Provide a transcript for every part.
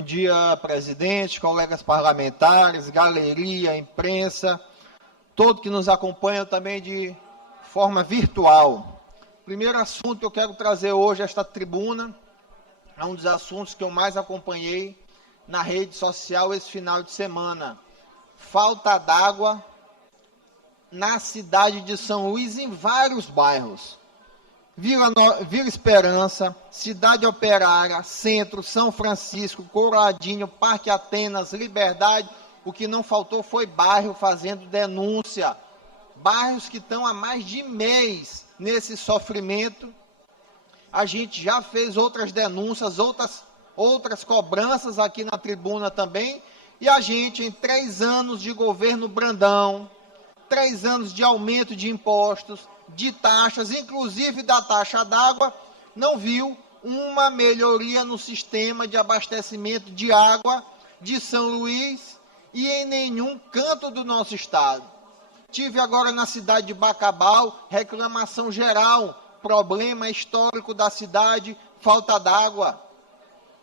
Bom dia, presidente, colegas parlamentares, galeria, imprensa, todos que nos acompanham também de forma virtual. Primeiro assunto que eu quero trazer hoje a esta tribuna é um dos assuntos que eu mais acompanhei na rede social esse final de semana. Falta d'água na cidade de São Luís, em vários bairros. Vila Esperança, Cidade Operária, Centro, São Francisco, Coroadinho, Parque Atenas, Liberdade. O que não faltou foi bairro fazendo denúncia. Bairros que estão há mais de mês nesse sofrimento. A gente já fez outras denúncias, outras cobranças aqui na tribuna também. E a gente, em 3 anos de governo Brandão, 3 anos de aumento de impostos, de taxas, inclusive da taxa d'água, não viu uma melhoria no sistema de abastecimento de água de São Luís e em nenhum canto do nosso estado. Tive agora na cidade de Bacabal, reclamação geral, problema histórico da cidade, falta d'água.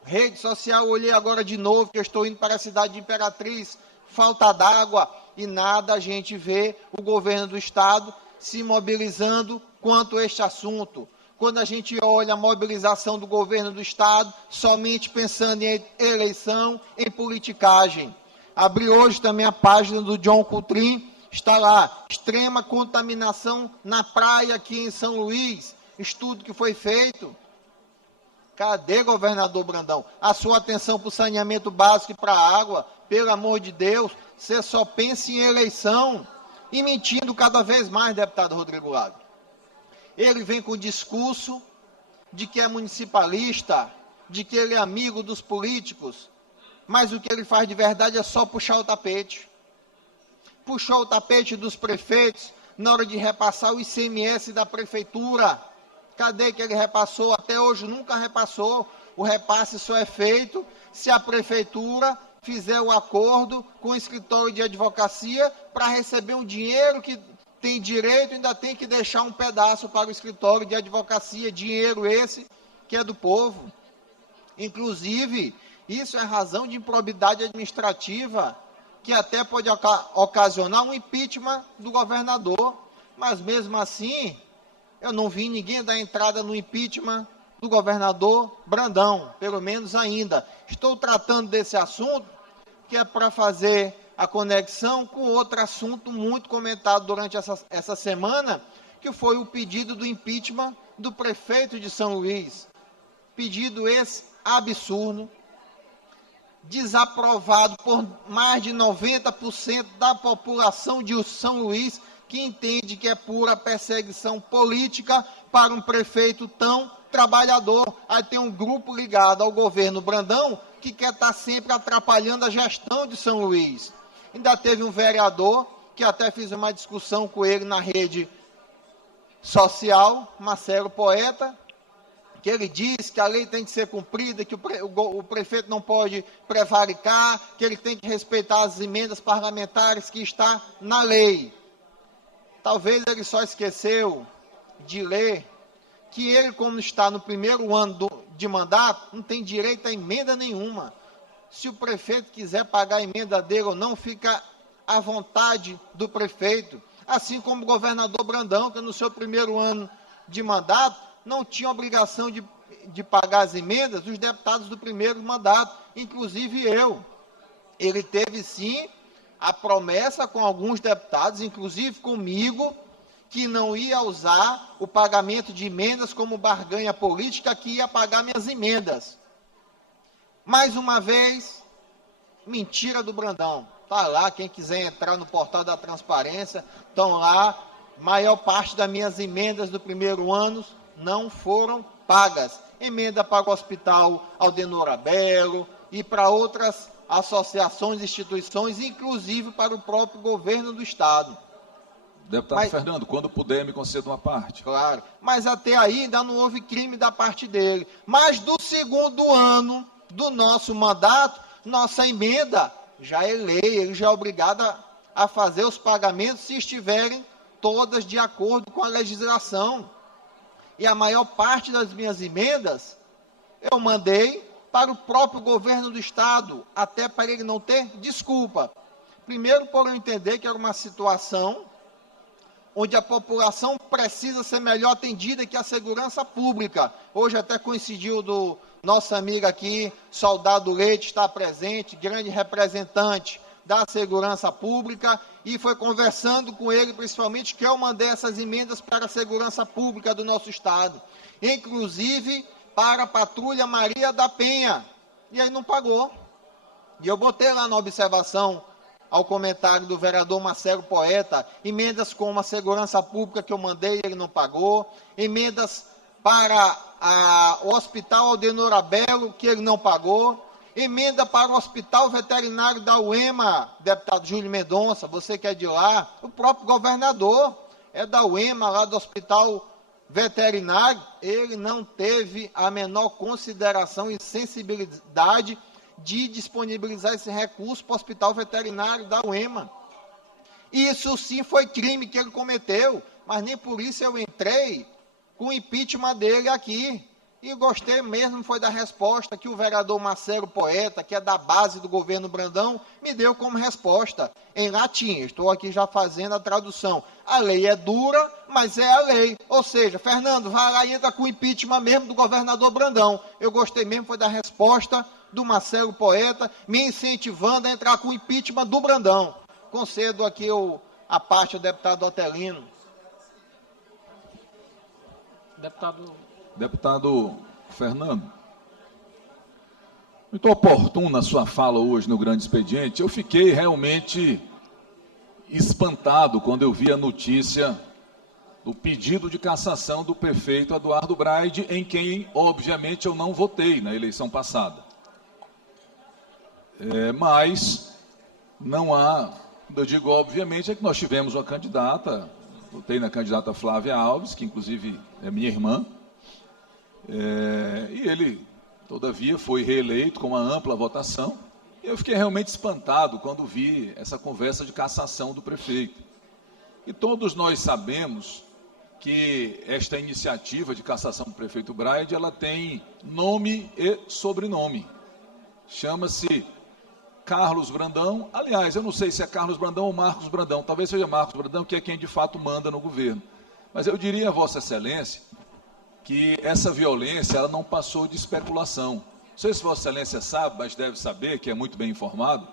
Rede social, olhei agora de novo, que eu estou indo para a cidade de Imperatriz, falta d'água, e nada a gente vê o governo do estado se mobilizando quanto a este assunto. Quando a gente olha a mobilização do governo do estado, somente pensando em eleição, em politicagem. Abri hoje também a página do John Coutrin, está lá, extrema contaminação na praia aqui em São Luís, estudo que foi feito. Cadê, governador Brandão? A sua atenção para o saneamento básico e para a água, pelo amor de Deus, você só pensa em eleição e mentindo cada vez mais, deputado Rodrigo Lago. Ele vem com o discurso de que é municipalista, de que ele é amigo dos políticos, mas o que ele faz de verdade é só puxar o tapete. Puxou o tapete dos prefeitos na hora de repassar o ICMS da prefeitura. Cadê que ele repassou? Até hoje nunca repassou. O repasse só é feito se a prefeitura fizer o acordo com o escritório de advocacia para receber um dinheiro que tem direito, ainda tem que deixar um pedaço para o escritório de advocacia, dinheiro esse que é do povo. Inclusive, isso é razão de improbidade administrativa, que até pode ocasionar um impeachment do governador. Mas mesmo assim, eu não vi ninguém dar entrada no impeachment do governador Brandão, pelo menos ainda. Estou tratando desse assunto, que é para fazer a conexão com outro assunto muito comentado durante essa semana, que foi o pedido do impeachment do prefeito de São Luís. Pedido esse absurdo, desaprovado por mais de 90% da população de São Luís, que entende que é pura perseguição política para um prefeito tão trabalhador. Aí tem um grupo ligado ao governo Brandão que quer estar sempre atrapalhando a gestão de São Luís. Ainda teve um vereador, que até fiz uma discussão com ele na rede social, Marcelo Poeta, que ele diz que a lei tem que ser cumprida, que o prefeito não pode prevaricar, que ele tem que respeitar as emendas parlamentares que está na lei. Talvez ele só esqueceu de ler que ele, como está no primeiro ano de mandato, não tem direito a emenda nenhuma. Se o prefeito quiser pagar a emenda dele ou não, fica à vontade do prefeito. Assim como o governador Brandão, que no seu primeiro ano de mandato, não tinha obrigação de pagar as emendas dos deputados do primeiro mandato, inclusive eu. Ele teve, sim, a promessa com alguns deputados, inclusive comigo, que não ia usar o pagamento de emendas como barganha política, que ia pagar minhas emendas. Mais uma vez, mentira do Brandão. Está lá, quem quiser entrar no portal da transparência, estão lá. Maior parte das minhas emendas do primeiro ano não foram pagas. Emenda para o Hospital Aldenor Abelo e para outras associações, instituições, inclusive para o próprio governo do estado. Deputado Fernando, quando puder, me conceda uma parte. Claro, mas até aí ainda não houve crime da parte dele. Mas do segundo ano do nosso mandato, nossa emenda já é lei, ele já é obrigado a fazer os pagamentos se estiverem todas de acordo com a legislação. E a maior parte das minhas emendas eu mandei para o próprio governo do Estado, até para ele não ter desculpa. Primeiro, por eu entender que era uma situação onde a população precisa ser melhor atendida que a segurança pública. Hoje até coincidiu do nosso amigo aqui, Soldado Leite, está presente, grande representante da segurança pública, e foi conversando com ele, principalmente, que eu mandei essas emendas para a segurança pública do nosso Estado, inclusive para a Patrulha Maria da Penha, e aí não pagou. E eu botei lá na observação, ao comentário do vereador Marcelo Poeta, emendas com a segurança pública que eu mandei, ele não pagou, emendas para o Hospital Aldenor Abelo, que ele não pagou, emenda para o Hospital Veterinário da UEMA, deputado Júlio Mendonça, você que é de lá, o próprio governador é da UEMA, lá do Hospital Veterinário, ele não teve a menor consideração e sensibilidade de disponibilizar esse recurso para o Hospital Veterinário da UEMA. Isso sim foi crime que ele cometeu, mas nem por isso eu entrei com o impeachment dele aqui. E gostei mesmo foi da resposta que o vereador Marcelo Poeta, que é da base do governo Brandão, me deu como resposta, em latim. Estou aqui já fazendo a tradução. A lei é dura, mas é a lei. Ou seja, Fernando, vai lá e entra com o impeachment mesmo do governador Brandão. Eu gostei mesmo foi da resposta do Marcelo Poeta, me incentivando a entrar com o impeachment do Brandão. Concedo aqui a parte do deputado Otelino. Deputado Fernando, muito oportuna a sua fala hoje no Grande Expediente. Eu fiquei realmente espantado quando eu vi a notícia do pedido de cassação do prefeito Eduardo Braide, em quem, obviamente, eu não votei na eleição passada. Mas não há, eu digo obviamente, é que nós tivemos uma candidata, votei na candidata Flávia Alves, que inclusive é minha irmã, e ele, todavia, foi reeleito com uma ampla votação, e eu fiquei realmente espantado quando vi essa conversa de cassação do prefeito. E todos nós sabemos que esta iniciativa de cassação do prefeito Braide, ela tem nome e sobrenome. Chama-se Carlos Brandão. Aliás, eu não sei se é Carlos Brandão ou Marcos Brandão, talvez seja Marcos Brandão, que é quem de fato manda no governo. Mas eu diria a Vossa Excelência que essa violência ela não passou de especulação. Não sei se Vossa Excelência sabe, mas deve saber, que é muito bem informado,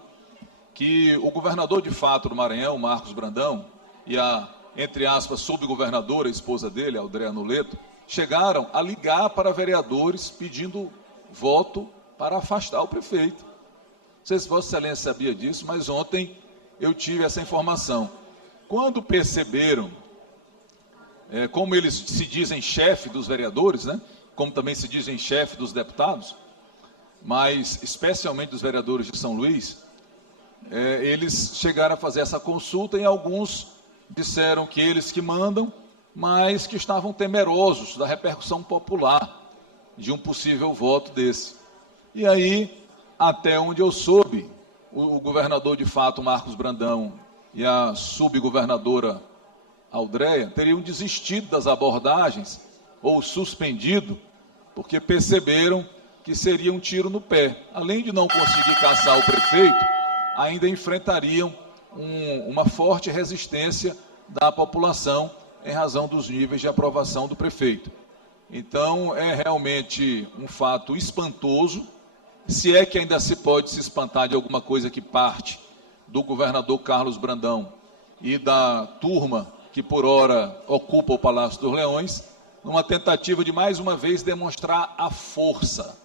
que o governador de fato do Maranhão, Marcos Brandão, e a, entre aspas, subgovernadora, a esposa dele, Aldréa Noleto, chegaram a ligar para vereadores pedindo voto para afastar o prefeito. Não sei se Vossa Excelência sabia disso, mas ontem eu tive essa informação. Quando perceberam, como eles se dizem chefe dos vereadores, né, como também se dizem chefe dos deputados, mas especialmente dos vereadores de São Luís, eles chegaram a fazer essa consulta e alguns disseram que eles que mandam, mas que estavam temerosos da repercussão popular de um possível voto desse. E aí, até onde eu soube, o governador de fato, Marcos Brandão, e a subgovernadora Aldréa teriam desistido das abordagens ou suspendido, porque perceberam que seria um tiro no pé. Além de não conseguir caçar o prefeito, ainda enfrentariam uma forte resistência da população em razão dos níveis de aprovação do prefeito. Então, é realmente um fato espantoso, se é que ainda se pode se espantar de alguma coisa que parte do governador Carlos Brandão e da turma que por ora ocupa o Palácio dos Leões, numa tentativa de mais uma vez demonstrar a força,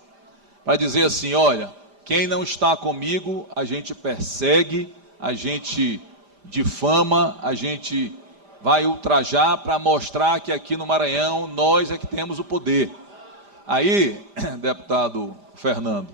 para dizer assim, olha, quem não está comigo, a gente persegue, a gente difama, a gente vai ultrajar para mostrar que aqui no Maranhão nós é que temos o poder. Aí, deputado Fernando,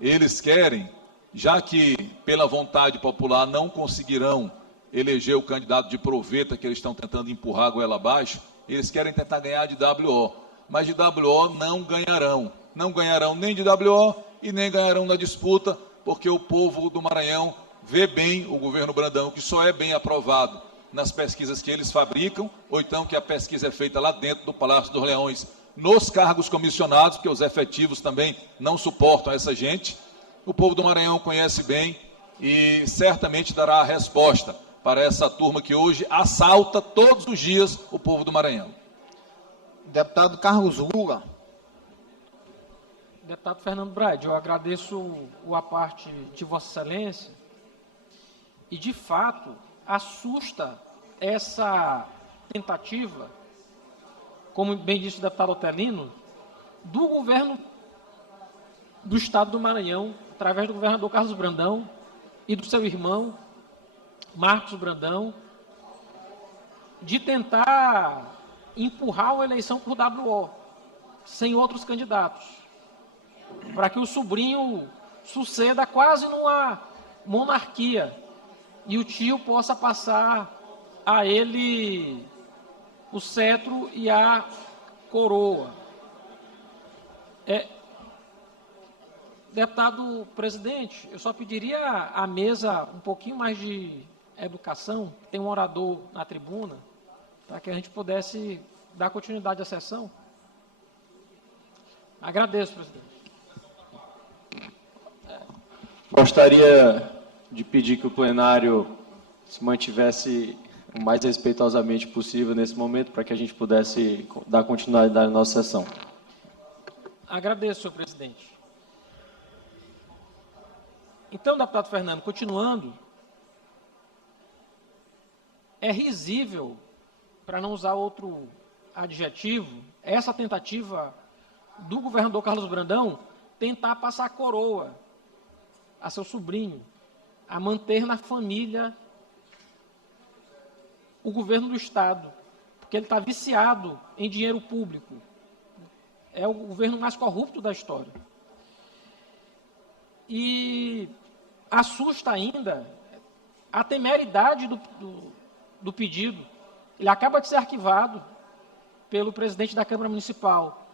eles querem, já que pela vontade popular não conseguirão eleger o candidato de proveta que eles estão tentando empurrar a goela abaixo, eles querem tentar ganhar de WO, mas de WO não ganharão. Não ganharão nem de WO e nem ganharão na disputa, porque o povo do Maranhão vê bem o governo Brandão, que só é bem aprovado nas pesquisas que eles fabricam, ou então que a pesquisa é feita lá dentro do Palácio dos Leões, nos cargos comissionados, porque os efetivos também não suportam essa gente. O povo do Maranhão conhece bem e certamente dará a resposta para essa turma que hoje assalta todos os dias o povo do Maranhão. Deputado Carlos Lula. Deputado Fernando Braide, eu agradeço a parte de Vossa Excelência e, de fato, assusta essa tentativa, como bem disse o deputado Otelino, do governo do Estado do Maranhão, através do governador Carlos Brandão e do seu irmão, Marcos Brandão, de tentar empurrar uma eleição por WO, sem outros candidatos, para que o sobrinho suceda quase numa monarquia e o tio possa passar a ele o cetro e a coroa. Deputado presidente, eu só pediria à mesa um pouquinho mais de educação, tem um orador na tribuna, para que a gente pudesse dar continuidade à sessão. Agradeço, presidente. Gostaria de pedir que o plenário se mantivesse o mais respeitosamente possível nesse momento, para que a gente pudesse dar continuidade à nossa sessão. Agradeço, senhor presidente. Então, deputado Fernando, continuando, é risível, para não usar outro adjetivo, essa tentativa do governador Carlos Brandão tentar passar a coroa a seu sobrinho, a manter na família o governo do Estado, porque ele está viciado em dinheiro público. É o governo mais corrupto da história. E assusta ainda a temeridade do pedido. Ele acaba de ser arquivado pelo presidente da Câmara Municipal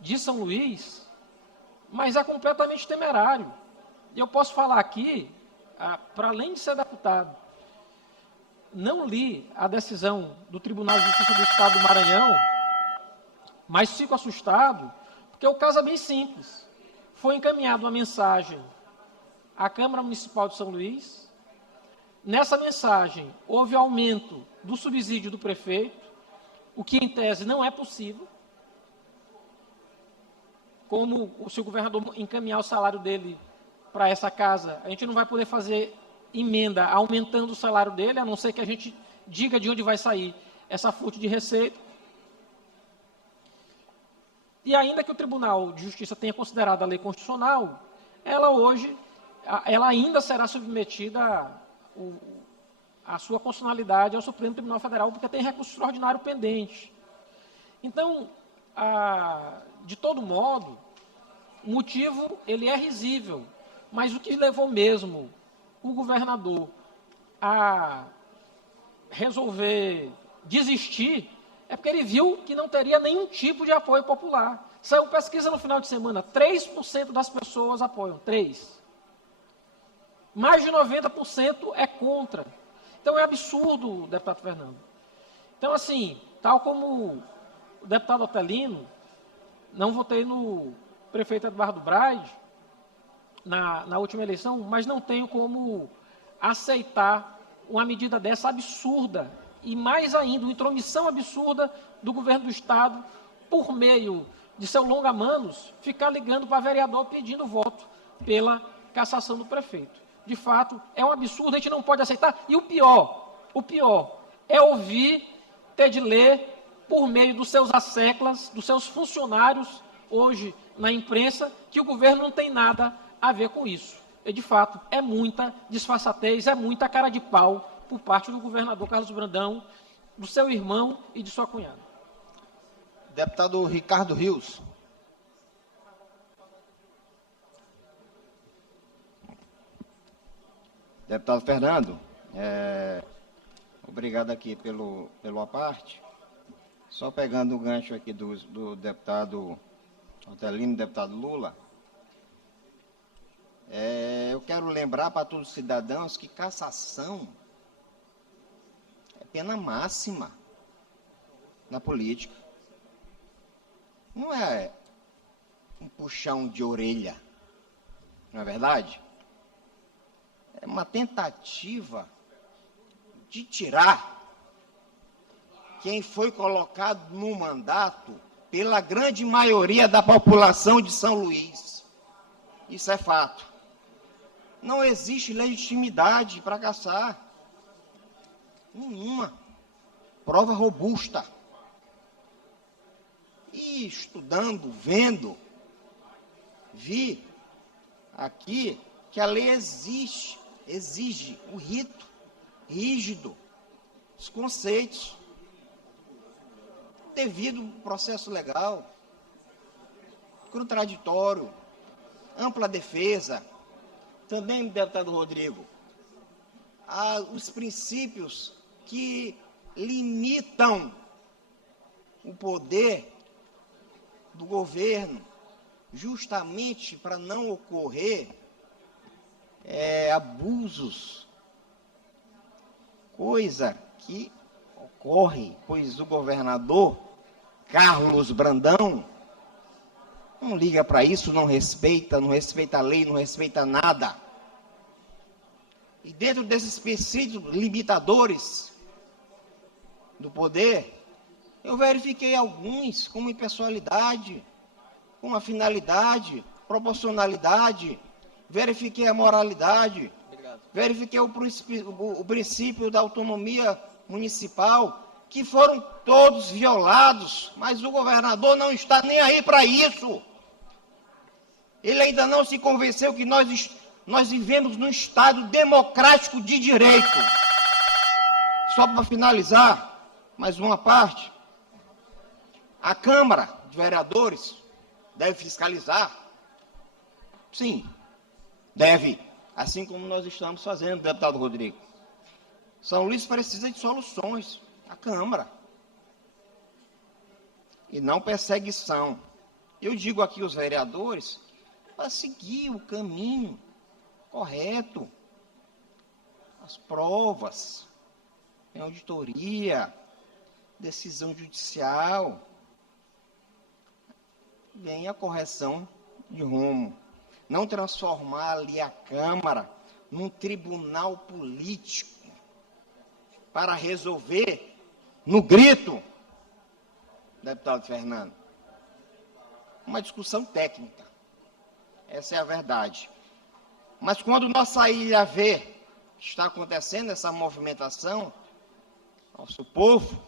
de São Luís, mas é completamente temerário. E eu posso falar aqui, para além de ser deputado, não li a decisão do Tribunal de Justiça do Estado do Maranhão, mas fico assustado, porque o caso é bem simples. Foi encaminhada uma mensagem à Câmara Municipal de São Luís. Nessa mensagem, houve aumento do subsídio do prefeito, o que, em tese, não é possível. Como se o governador encaminhar o salário dele para essa casa, a gente não vai poder fazer emenda aumentando o salário dele, a não ser que a gente diga de onde vai sair essa fonte de receita. E ainda que o Tribunal de Justiça tenha considerado a lei constitucional, ela ainda será submetida a sua constitucionalidade ao Supremo Tribunal Federal, porque tem recurso extraordinário pendente. Então, de todo modo, o motivo ele é risível, mas o que levou mesmo o governador a resolver desistir é porque ele viu que não teria nenhum tipo de apoio popular. Saiu pesquisa no final de semana, 3% das pessoas apoiam, 3%. Mais de 90% é contra. Então é absurdo, deputado Fernando. Então, assim, tal como o deputado Otelino, não votei no prefeito Eduardo Braide na última eleição, mas não tenho como aceitar uma medida dessa absurda e, mais ainda, uma intromissão absurda do governo do Estado por meio de seu longa-manos, ficar ligando para vereador pedindo voto pela cassação do prefeito. De fato, é um absurdo, a gente não pode aceitar. E o pior é ouvir, ter de ler, por meio dos seus asseclas, dos seus funcionários, hoje na imprensa, que o governo não tem nada a ver com isso. E, de fato, é muita disfarçatez, é muita cara de pau por parte do governador Carlos Brandão, do seu irmão e de sua cunhada. Deputado Ricardo Rios. Deputado Fernando, obrigado aqui pelo aparte. Só pegando o gancho aqui do deputado Otelino, deputado Lula, eu quero lembrar para todos os cidadãos que cassação é pena máxima na política. não é um puxão de orelha, não é verdade? É uma tentativa de tirar quem foi colocado no mandato pela grande maioria da população de São Luís. Isso é fato. Não existe legitimidade para caçar. Nenhuma. Prova robusta. E estudando, vendo, vi aqui que a lei exige o rito rígido, os conceitos, devido processo legal, contraditório, ampla defesa. Também, deputado Rodrigo, os princípios que limitam o poder do governo, justamente para não ocorrer abusos, coisa que ocorre, pois o governador Carlos Brandão não liga para isso, não respeita a lei, não respeita nada. E dentro desses princípios limitadores do poder, eu verifiquei alguns com impessoalidade, com a finalidade, proporcionalidade, verifiquei a moralidade, verifiquei o princípio da autonomia municipal, que foram todos violados, mas o governador não está nem aí para isso. Ele ainda não se convenceu que nós vivemos num Estado democrático de direito. Só para finalizar, mais uma parte, a Câmara de Vereadores deve fiscalizar. Sim, deve, assim como nós estamos fazendo, deputado Rodrigo. São Luís precisa de soluções, a Câmara. E não perseguição. Eu digo aqui aos vereadores para seguir o caminho correto, as provas, tem auditoria, decisão judicial, vem a correção de rumo. Não transformar ali a Câmara num tribunal político para resolver no grito, deputado Fernando, uma discussão técnica. Essa é a verdade. Mas quando nossa ilha vê que está acontecendo essa movimentação, nosso povo,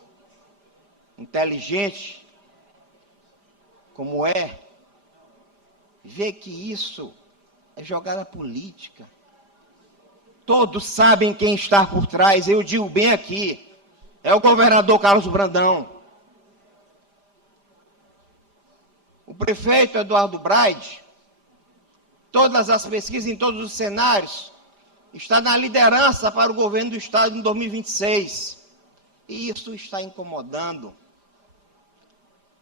inteligente, como vê que isso é jogada política. Todos sabem quem está por trás, eu digo bem aqui, é o governador Carlos Brandão. O prefeito Eduardo Braide, todas as pesquisas em todos os cenários, está na liderança para o governo do Estado em 2026. E isso está incomodando.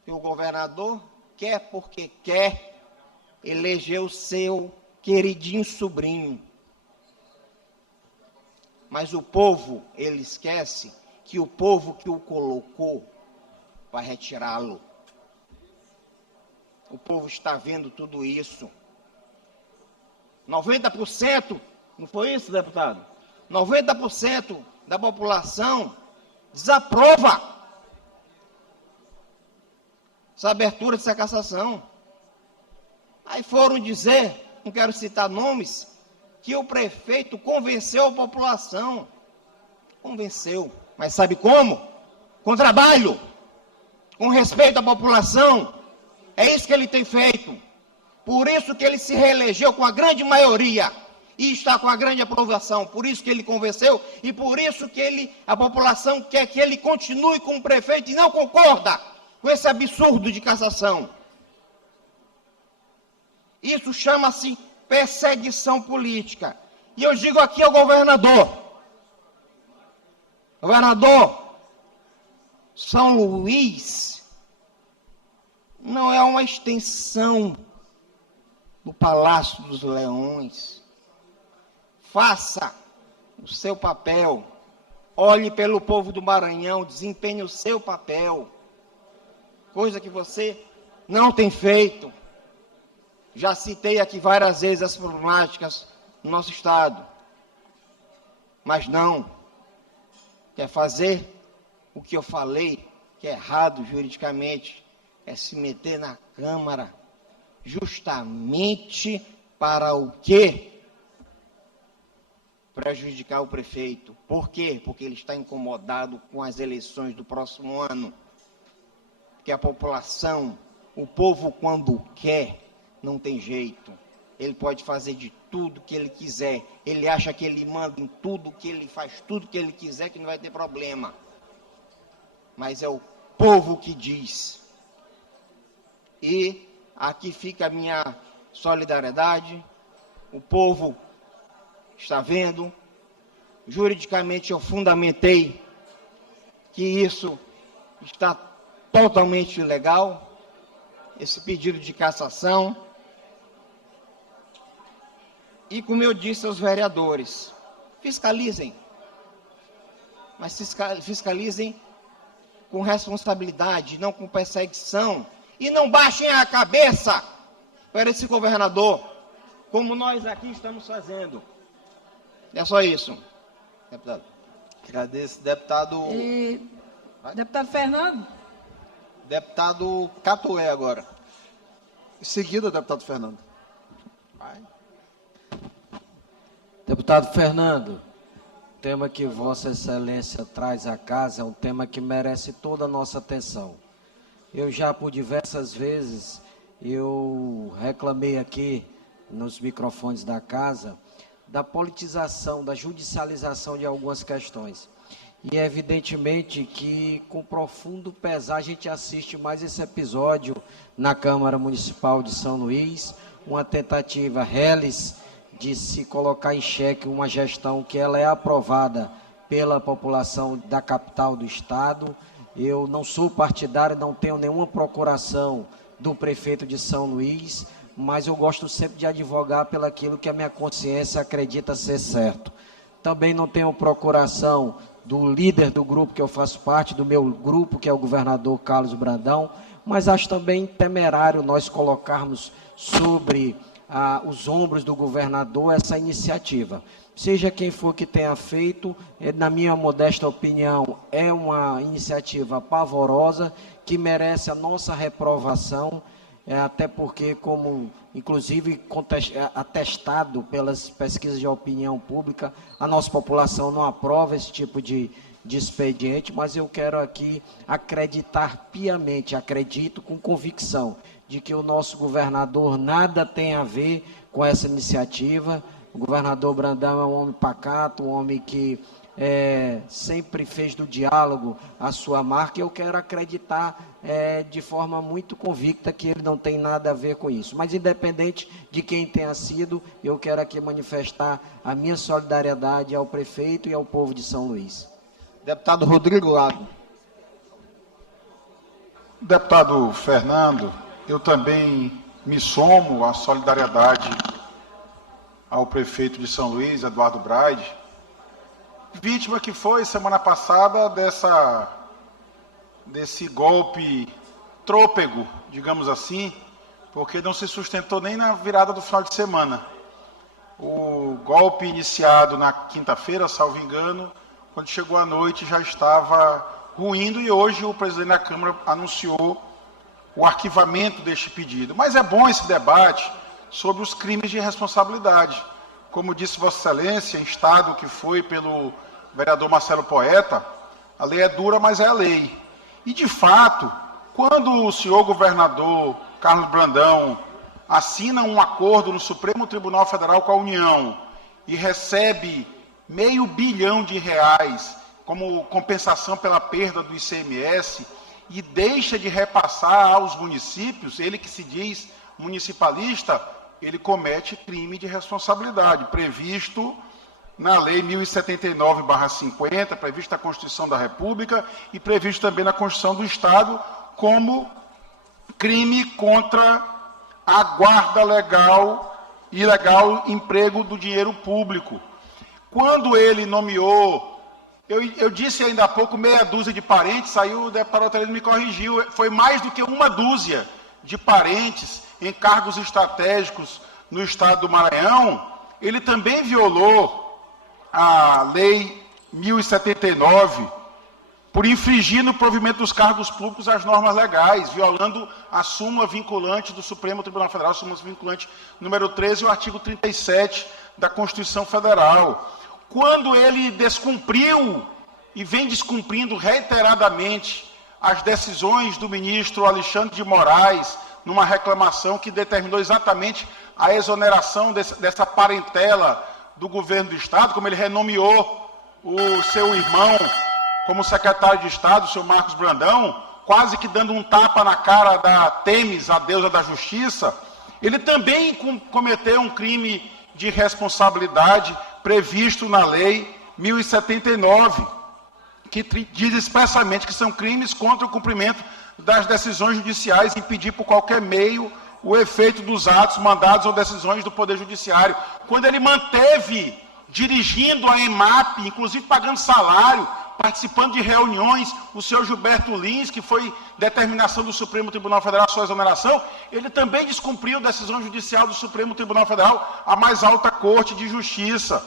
E o governador quer porque quer eleger o seu queridinho sobrinho. Mas o povo, ele esquece que o povo que o colocou vai retirá-lo. O povo está vendo tudo isso. 90%, não foi isso, deputado? 90% da população desaprova essa abertura dessa cassação. Aí foram dizer, não quero citar nomes, que o prefeito convenceu a população. Convenceu. Mas sabe como? Com trabalho, com respeito à população. É isso que ele tem feito. Por isso que ele se reelegeu com a grande maioria e está com a grande aprovação. Por isso que ele convenceu e por isso que a população quer que ele continue como prefeito e não concorda com esse absurdo de cassação. Isso chama-se perseguição política. E eu digo aqui ao governador, São Luís não é uma extensão do Palácio dos Leões. Faça o seu papel, olhe pelo povo do Maranhão, desempenhe o seu papel, coisa que você não tem feito. Já citei aqui várias vezes as problemáticas no nosso Estado. Mas não. Quer fazer o que eu falei, que é errado juridicamente, é se meter na Câmara, justamente para o quê? Prejudicar o prefeito. Por quê? Porque ele está incomodado com as eleições do próximo ano. Porque a população, o povo, quando quer, não tem jeito. Ele pode fazer de tudo que ele quiser. Ele acha que ele manda em tudo, que ele faz tudo que ele quiser, que não vai ter problema. Mas é o povo que diz. E aqui fica a minha solidariedade. O povo está vendo. Juridicamente eu fundamentei que isso está totalmente ilegal. Esse pedido de cassação. E como eu disse aos vereadores, fiscalizem. Mas fiscalizem com responsabilidade, não com perseguição. E não baixem a cabeça para esse governador, como nós aqui estamos fazendo. É só isso, deputado. Agradeço, deputado. Deputado Fernando. Deputado Catué agora. Em seguida, deputado Fernando. Vai. Deputado Fernando, o tema que Vossa Excelência traz à casa é um tema que merece toda a nossa atenção. Eu já por diversas vezes, eu reclamei aqui nos microfones da casa da politização, da judicialização de algumas questões. E é evidentemente que com profundo pesar a gente assiste mais esse episódio na Câmara Municipal de São Luís, uma tentativa reles de se colocar em xeque uma gestão que ela é aprovada pela população da capital do estado. Eu não sou partidário, não tenho nenhuma procuração do prefeito de São Luís, mas eu gosto sempre de advogar pelaquilo que a minha consciência acredita ser certo. Também não tenho procuração do líder do grupo que eu faço parte, do meu grupo, que é o governador Carlos Brandão, mas acho também temerário nós colocarmos sobre os ombros do governador essa iniciativa. Seja quem for que tenha feito, na minha modesta opinião, é uma iniciativa pavorosa, que merece a nossa reprovação, até porque, como inclusive atestado pelas pesquisas de opinião pública, a nossa população não aprova esse tipo de expediente, mas eu quero aqui acreditar piamente, acredito com convicção, de que o nosso governador nada tem a ver com essa iniciativa. O governador Brandão é um homem pacato, um homem que sempre fez do diálogo a sua marca, e eu quero acreditar de forma muito convicta que ele não tem nada a ver com isso. Mas independente de quem tenha sido, eu quero aqui manifestar a minha solidariedade ao prefeito e ao povo de São Luís. Deputado Rodrigo Lago. Deputado Fernando, eu também me somo à solidariedade ao prefeito de São Luís, Eduardo Braide, vítima que foi semana passada desse golpe trôpego, digamos assim, porque não se sustentou nem na virada do final de semana. O golpe iniciado na quinta-feira, salvo engano, quando chegou à noite já estava ruindo, e hoje o presidente da Câmara anunciou o arquivamento deste pedido. Mas é bom esse debate sobre os crimes de responsabilidade. Como disse Vossa Excelência, em estado que foi pelo vereador Marcelo Poeta, a lei é dura, mas é a lei. E, de fato, quando o senhor governador Carlos Brandão assina um acordo no Supremo Tribunal Federal com a União e recebe R$500 bilhão como compensação pela perda do ICMS, e deixa de repassar aos municípios, ele que se diz municipalista, ele comete crime de responsabilidade, previsto na Lei 1079/50, previsto na Constituição da República e previsto também na Constituição do Estado, como crime contra a guarda ilegal emprego do dinheiro público. Quando ele nomeou, eu disse ainda há pouco meia dúzia de parentes, aí o deputado Otelino me corrigiu, foi mais do que uma dúzia de parentes em cargos estratégicos no estado do Maranhão, ele também violou a Lei 1079, por infringir no provimento dos cargos públicos as normas legais, violando a súmula vinculante do Supremo Tribunal Federal, súmula vinculante número 13 e o artigo 37 da Constituição Federal. Quando ele descumpriu e vem descumprindo reiteradamente as decisões do ministro Alexandre de Moraes, numa reclamação que determinou exatamente a exoneração dessa parentela do governo do Estado, como ele renomeou o seu irmão como secretário de Estado, o senhor Marcos Brandão, quase que dando um tapa na cara da Têmis, a deusa da justiça, ele também cometeu um crime de responsabilidade previsto na Lei 1079, que diz expressamente que são crimes contra o cumprimento das decisões judiciais, impedir por qualquer meio o efeito dos atos, mandados ou decisões do Poder Judiciário. Quando ele manteve, dirigindo a EMAP, inclusive pagando salário, participando de reuniões, o senhor Gilberto Lins, que foi determinação do Supremo Tribunal Federal a sua exoneração, ele também descumpriu decisão judicial do Supremo Tribunal Federal, a mais alta Corte de Justiça.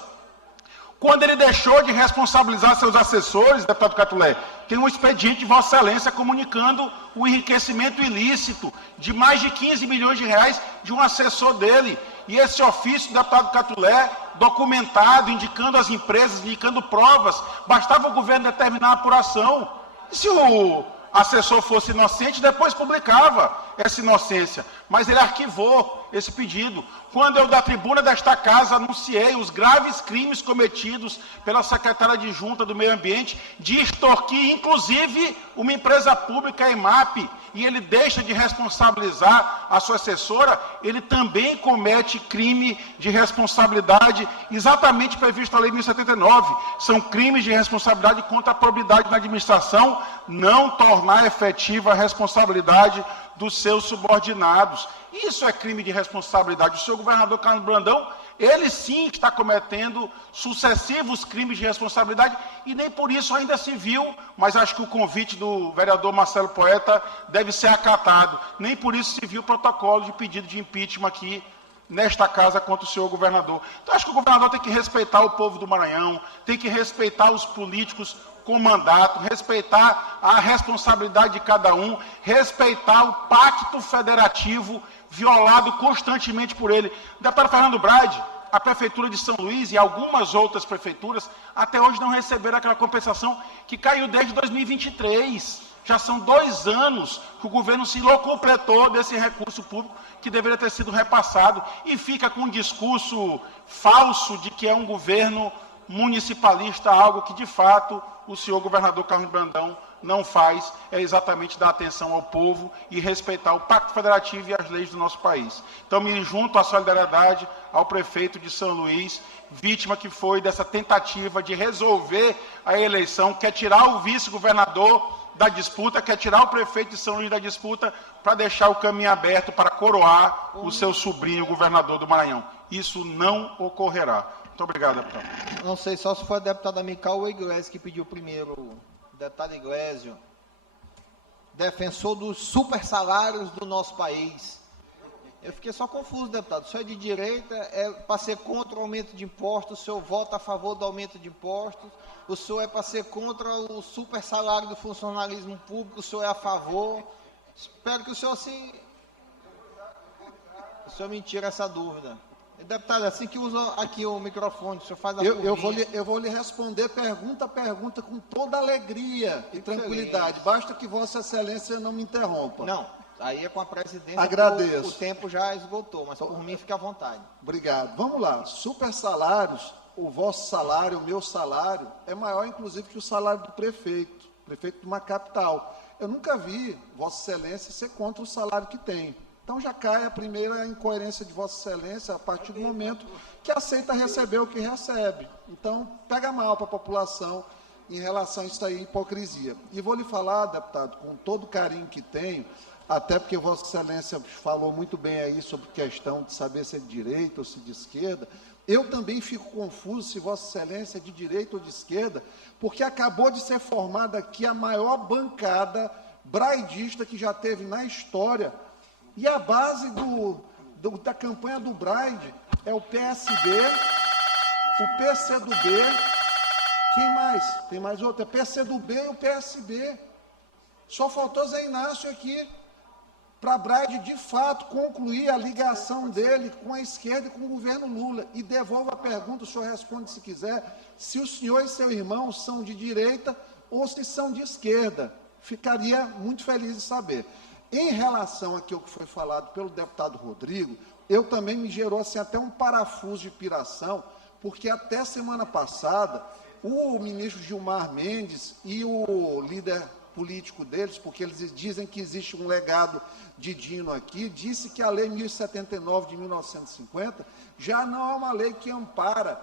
Quando ele deixou de responsabilizar seus assessores, deputado Catulé, tem um expediente de Vossa Excelência comunicando o enriquecimento ilícito de mais de 15 milhões de reais de um assessor dele. E esse ofício, deputado Catulé, documentado, indicando as empresas, indicando provas, bastava o governo determinar a apuração. E se o assessor fosse inocente, depois publicava essa inocência. Mas ele arquivou esse pedido. Quando eu, da tribuna desta casa, anunciei os graves crimes cometidos pela secretária adjunta do Meio Ambiente de extorquir, inclusive, uma empresa pública, a EMAP, e ele deixa de responsabilizar a sua assessora, ele também comete crime de responsabilidade, exatamente previsto na Lei 1079. São crimes de responsabilidade contra a probidade na administração, não tornar efetiva a responsabilidade dos seus subordinados. Isso é crime de responsabilidade. O senhor governador Carlos Brandão, ele sim está cometendo sucessivos crimes de responsabilidade e nem por isso ainda se viu, mas acho que o convite do vereador Marcelo Poeta deve ser acatado. Nem por isso se viu o protocolo de pedido de impeachment aqui nesta casa contra o senhor governador. Então acho que o governador tem que respeitar o povo do Maranhão, tem que respeitar os políticos com mandato, respeitar a responsabilidade de cada um, respeitar o pacto federativo violado constantemente por ele. Deputado Fernando Brade, a Prefeitura de São Luís e algumas outras prefeituras até hoje não receberam aquela compensação que caiu desde 2023. Já são 2 anos que o governo se locupletou desse recurso público que deveria ter sido repassado e fica com um discurso falso de que é um governo municipalista, algo que de fato o senhor governador Carlos Brandão não faz, é exatamente dar atenção ao povo e respeitar o Pacto Federativo e as leis do nosso país. Então me junto à solidariedade ao prefeito de São Luís, vítima que foi dessa tentativa de resolver a eleição, quer tirar o vice-governador da disputa, quer tirar o prefeito de São Luís da disputa para deixar o caminho aberto para coroar o seu sobrinho, governador do Maranhão. Isso não ocorrerá. Muito obrigado, deputado. Não sei só se foi a deputada Mical ou Iglesias que pediu primeiro. Deputado Iglesias, defensor dos super salários do nosso país. Eu fiquei só confuso, deputado. O senhor é de direita, é para ser contra o aumento de impostos, o senhor vota a favor do aumento de impostos, o senhor é para ser contra o super salário do funcionalismo público, o senhor é a favor. Espero que o senhor assim... O senhor me tire essa dúvida. Deputado, assim que usa aqui o microfone, o senhor faz a eu vou lhe responder pergunta a pergunta com toda alegria e tranquilidade. Basta que Vossa Excelência não me interrompa. Não, aí é com a presidência. Agradeço. O tempo já esgotou, mas por mim fica à vontade. Obrigado. Vamos lá. Super salários, o vosso salário, o meu salário, é maior, inclusive, que o salário do prefeito de uma capital. Eu nunca vi Vossa Excelência ser contra o salário que tem. Então já cai a primeira incoerência de Vossa Excelência a partir do momento que aceita receber o que recebe. Então, pega mal para a população em relação a isso aí, hipocrisia. E vou lhe falar, deputado, com todo o carinho que tenho, até porque Vossa Excelência falou muito bem aí sobre questão de saber se é de direita ou se de esquerda. Eu também fico confuso se Vossa Excelência é de direita ou de esquerda, porque acabou de ser formada aqui a maior bancada braidista que já teve na história E a base da campanha do Braide é o PSB, o PCdoB, quem mais? Tem mais outra? É PCdoB e o PSB. Só faltou Zé Inácio aqui, para Braide, de fato, concluir a ligação dele com a esquerda e com o governo Lula. E devolvo a pergunta, o senhor responde se quiser, se o senhor e seu irmão são de direita ou se são de esquerda. Ficaria muito feliz de saber. Em relação àquilo que foi falado pelo deputado Rodrigo, eu também me gerou assim, até um parafuso de piração, porque até semana passada, o ministro Gilmar Mendes e o líder político deles, porque eles dizem que existe um legado de Dino aqui, disse que a Lei 1079 de 1950 já não é uma lei que ampara,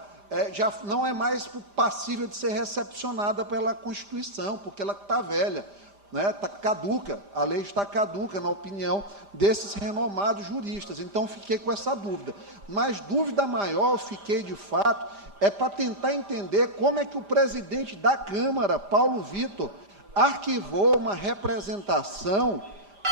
já não é mais passível de ser recepcionada pela Constituição, porque ela está velha, né? Está caduca, a lei está caduca, na opinião desses renomados juristas. Então, fiquei com essa dúvida. Mas dúvida maior, fiquei de fato, é para tentar entender como é que o presidente da Câmara, Paulo Vitor, arquivou uma representação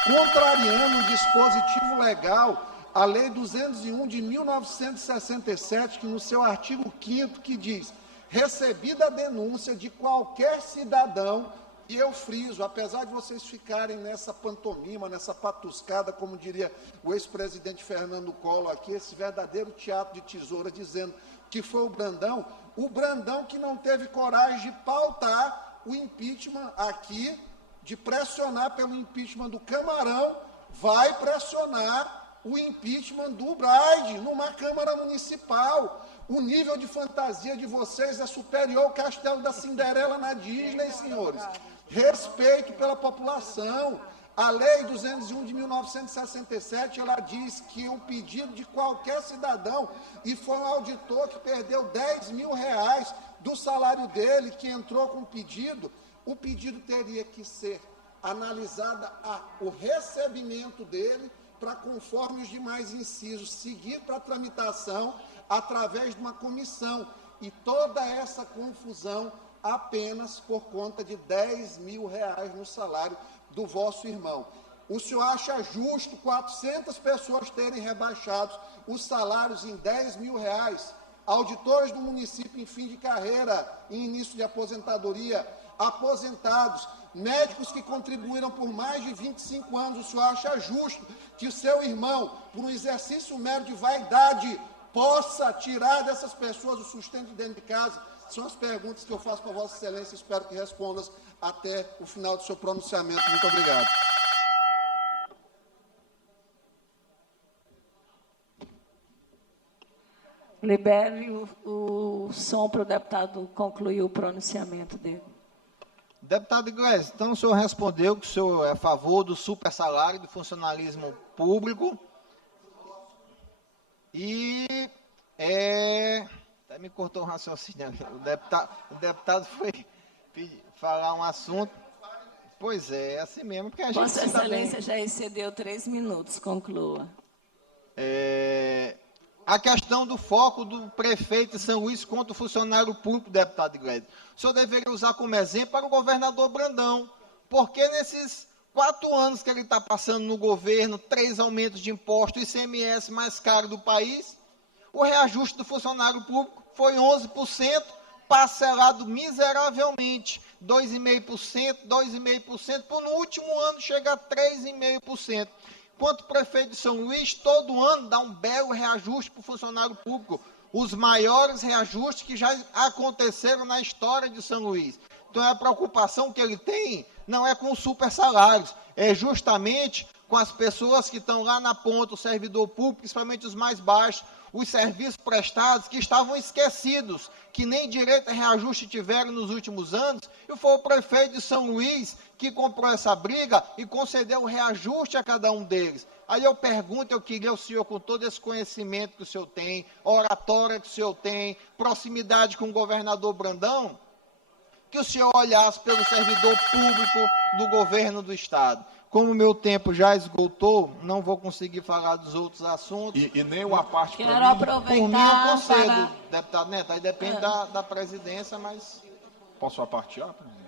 contrariando o dispositivo legal, a Lei 201 de 1967, que no seu artigo 5º, que diz, recebida a denúncia de qualquer cidadão, e eu friso, apesar de vocês ficarem nessa pantomima, nessa patuscada, como diria o ex-presidente Fernando Collor aqui, esse verdadeiro teatro de tesoura, dizendo que foi o Brandão que não teve coragem de pautar o impeachment aqui, de pressionar pelo impeachment do Camarão, vai pressionar o impeachment do Braide numa Câmara Municipal. O nível de fantasia de vocês é superior ao Castelo da Cinderela na Disney, senhores. Respeito pela população. A Lei 201 de 1967, ela diz que o pedido de qualquer cidadão, e foi um auditor que perdeu R$10.000 do salário dele, que entrou com o pedido teria que ser analisado o recebimento dele, para, conforme os demais incisos, seguir para a tramitação através de uma comissão. E toda essa confusão apenas por conta de R$10.000 no salário do vosso irmão. O senhor acha justo 400 pessoas terem rebaixado os salários em R$10.000? Auditores do município em fim de carreira, em início de aposentadoria, aposentados, médicos que contribuíram por mais de 25 anos, o senhor acha justo que o seu irmão, por um exercício mero de vaidade, possa tirar dessas pessoas o sustento dentro de casa? São as perguntas que eu faço para Vossa Excelência, espero que respondas até o final do seu pronunciamento. Muito obrigado. Libere o som para o deputado concluir o pronunciamento dele. Deputado Iglesias, então o senhor respondeu que o senhor é a favor do super salário do funcionalismo público e até me cortou o raciocínio. O deputado foi falar um assunto. Pois é assim mesmo, porque a gente Vossa Excelência já excedeu 3 minutos, conclua. A questão do foco do prefeito de São Luís contra o funcionário público, deputado Iglesias. O senhor deveria usar como exemplo para o governador Brandão, porque nesses 4 anos que ele está passando no governo, 3 aumentos de impostos, o ICMS mais caro do país, o reajuste do funcionário público foi 11%, parcelado miseravelmente, 2,5%, 2,5%, por no último ano chega a 3,5%. Enquanto prefeito de São Luís, todo ano dá um belo reajuste para o funcionário público, os maiores reajustes que já aconteceram na história de São Luís. Então, a preocupação que ele tem não é com os super salários, é justamente com as pessoas que estão lá na ponta, o servidor público, principalmente os mais baixos, os serviços prestados que estavam esquecidos, que nem direito a reajuste tiveram nos últimos anos, e foi o prefeito de São Luís que comprou essa briga e concedeu o reajuste a cada um deles. Aí eu pergunto, eu queria o senhor, com todo esse conhecimento que o senhor tem, oratória que o senhor tem, proximidade com o governador Brandão, que o senhor olhasse pelo servidor público do governo do Estado. Como o meu tempo já esgotou, não vou conseguir falar dos outros assuntos. E nem uma parte para mim. Quero aproveitar por mim, eu concedo, para... deputado Neto, aí depende da presidência, mas... Posso apartear, presidente?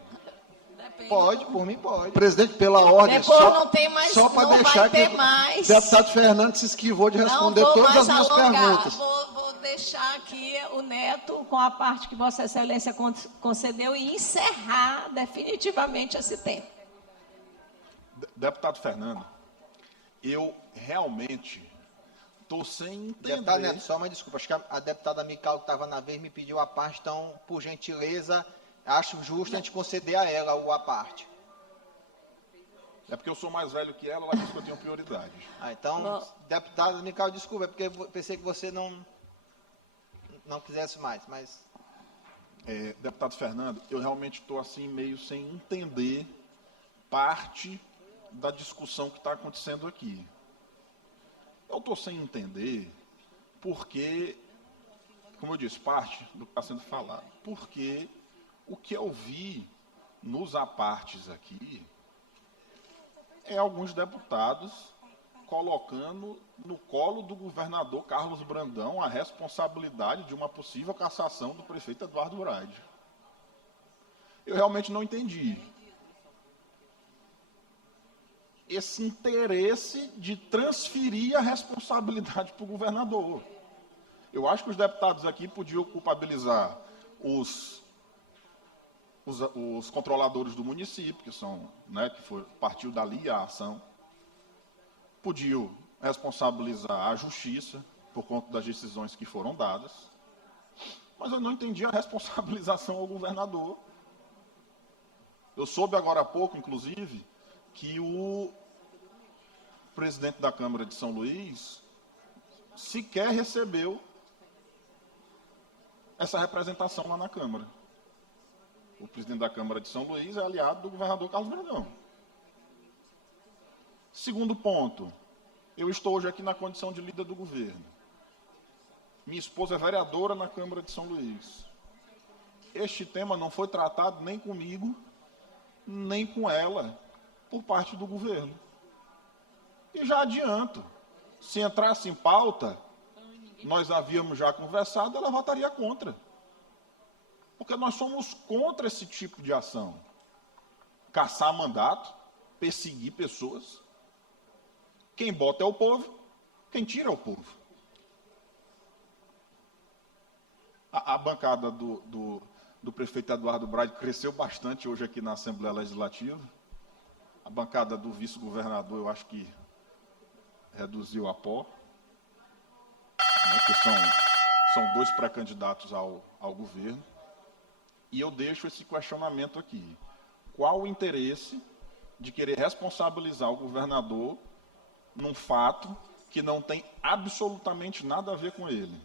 Pode, por mim pode. Presidente, pela ordem, Depois só, não tem mais, só para não deixar vai ter que mais. o deputado Fernando se esquivou de responder Não vou todas as mais minhas alongar. perguntas. Vou deixar aqui o Neto com a parte que Vossa Excelência concedeu e encerrar definitivamente esse tempo. Deputado Fernando, eu realmente estou sem Deputado entender. Neto, só uma desculpa. Acho que a deputada Mical, que estava na vez, me pediu a parte, então, por gentileza, acho justo a gente conceder a ela a parte. É porque eu sou mais velho que ela disse que eu tenho prioridade. Então, Bom. deputada Mical, desculpa, é porque eu pensei que você não quisesse mais, mas... Deputado Fernando, eu realmente estou assim meio sem entender parte da discussão que está acontecendo aqui. Eu estou sem entender porque, como eu disse, parte do que está sendo falado. Porque o que eu vi nos apartes aqui é alguns deputados colocando no colo do governador Carlos Brandão a responsabilidade de uma possível cassação do prefeito Eduardo Braide. Eu realmente não entendi esse interesse de transferir a responsabilidade para o governador. Eu acho que os deputados aqui podiam culpabilizar os controladores do município, que são, né, partiu dali a ação, podiam responsabilizar a justiça por conta das decisões que foram dadas, mas eu não entendi a responsabilização ao governador. Eu soube agora há pouco, inclusive, que o presidente da Câmara de São Luís sequer recebeu essa representação lá na Câmara. O presidente da Câmara de São Luís é aliado do governador Carlos Brandão. Segundo ponto, eu estou hoje aqui na condição de líder do governo. Minha esposa é vereadora na Câmara de São Luís. Este tema não foi tratado nem comigo, nem com ela, por parte do governo. E já adianto, se entrasse em pauta, nós havíamos já conversado, ela votaria contra. Porque nós somos contra esse tipo de ação. Caçar mandato, perseguir pessoas. Quem bota é o povo, quem tira é o povo. A bancada do prefeito Eduardo Braide cresceu bastante hoje aqui na Assembleia Legislativa. A bancada do vice-governador, eu acho que reduziu a pó. Né, que são dois pré-candidatos ao governo. E eu deixo esse questionamento aqui. Qual o interesse de querer responsabilizar o governador num fato que não tem absolutamente nada a ver com ele?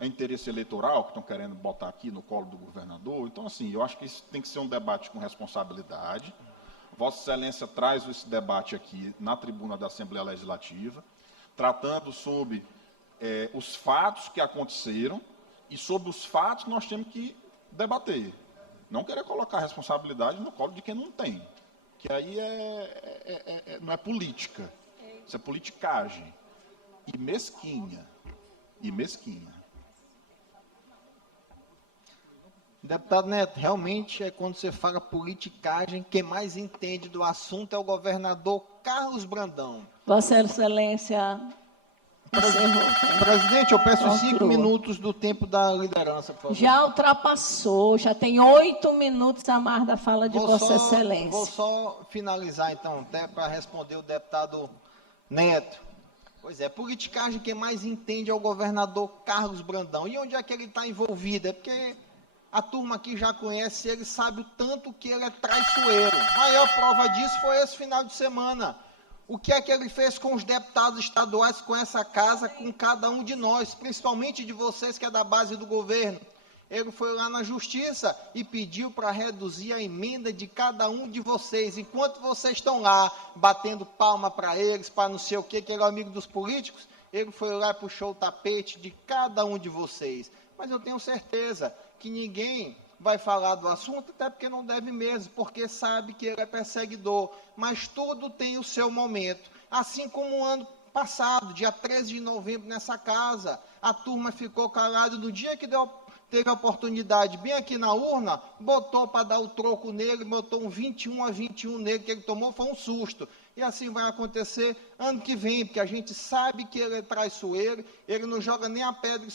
É interesse eleitoral que estão querendo botar aqui no colo do governador? Então, assim, eu acho que isso tem que ser um debate com responsabilidade. Vossa Excelência traz esse debate aqui na tribuna da Assembleia Legislativa, tratando sobre os fatos que aconteceram, e sobre os fatos nós temos que debater. Não querer colocar a responsabilidade no colo de quem não tem. Que aí não é política. Isso é politicagem. E mesquinha. Deputado Neto, realmente quando você fala politicagem, quem mais entende do assunto é o governador Carlos Brandão. Vossa Excelência encerrou. Presidente, eu peço Conclua. 5 minutos do tempo da liderança, por favor. Já ultrapassou, já tem 8 minutos a mais da fala de Vossa Excelência. Vou só finalizar, então, até para responder o deputado Neto. Pois é, politicagem, quem mais entende é o governador Carlos Brandão. E onde é que ele está envolvido? É porque a turma aqui já conhece ele, sabe o tanto que ele é traiçoeiro. A maior prova disso foi esse final de semana. O que é que ele fez com os deputados estaduais, com essa casa, com cada um de nós, principalmente de vocês que é da base do governo? Ele foi lá na justiça e pediu para reduzir a emenda de cada um de vocês. Enquanto vocês estão lá batendo palma para eles, para não sei o que ele é amigo dos políticos, ele foi lá e puxou o tapete de cada um de vocês. Mas eu tenho certeza que ninguém vai falar do assunto, até porque não deve mesmo, porque sabe que ele é perseguidor. Mas tudo tem o seu momento. Assim como o ano passado, dia 13 de novembro, nessa casa, a turma ficou calada no dia que teve a oportunidade, bem aqui na urna, botou para dar o troco nele, botou um 21-21 nele, que ele tomou, foi um susto. E assim vai acontecer ano que vem, porque a gente sabe que ele é traiçoeiro, ele não joga nem a pedra